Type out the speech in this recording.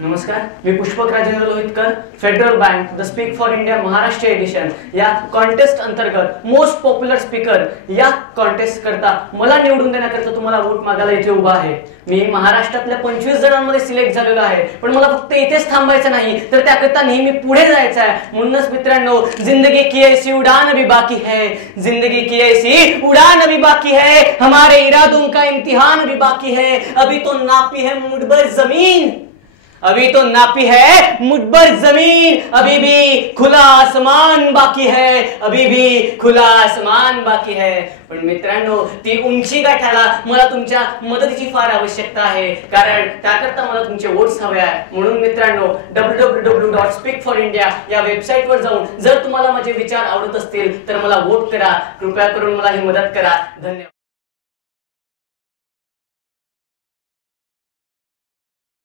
नमस्कार, मी Pushpak Rajendra Lohitkar, Federal Bank the speak for India Maharashtra edition या कॉन्टेस्ट अंतर्गत मोस्ट पॉप्युलर स्पीकर या कॉन्टेस्ट करता मला निवडून देण्याकरता तुम्हाला वोट मागायला इथे उभा आहे। मी महाराष्ट्रातल्या 25 जणांमध्ये सिलेक्ट झालेलो आहे, पण मला फक्त इथेच थांबायचं नाही तर त्याकरता नेहमी पुढे जायचं आहे। म्हणूनच मित्रांनो, जिंदगी की ऐसी उड़ान अभी बाकी है, जिंदगी की ऐसी उड़ान अभी बाकी है, हमारे इरादों का इम्तिहान अभी बाकी है, अभी तो नापी है मुठ भर जमीन, अभी तो नापी है मुठ भर जमीन, अभी भी खुला आसमान बाकी है, अभी भी खुला आसमान बाकी है। पण मित्रांनो, ती उंची गाठायला मला तुमच्या मदतीची फार आवश्यकता आहे, कारण त्याकरता मला तुमचे वोट्स हवे आहे। म्हणून मित्रांनो, www.speakforindia या वेबसाईटवर जाऊन जर तुम्हाला माझे विचार आवडत असतील तर मला वोट करा, कृपया करून मला ही मदत करा। धन्यवाद।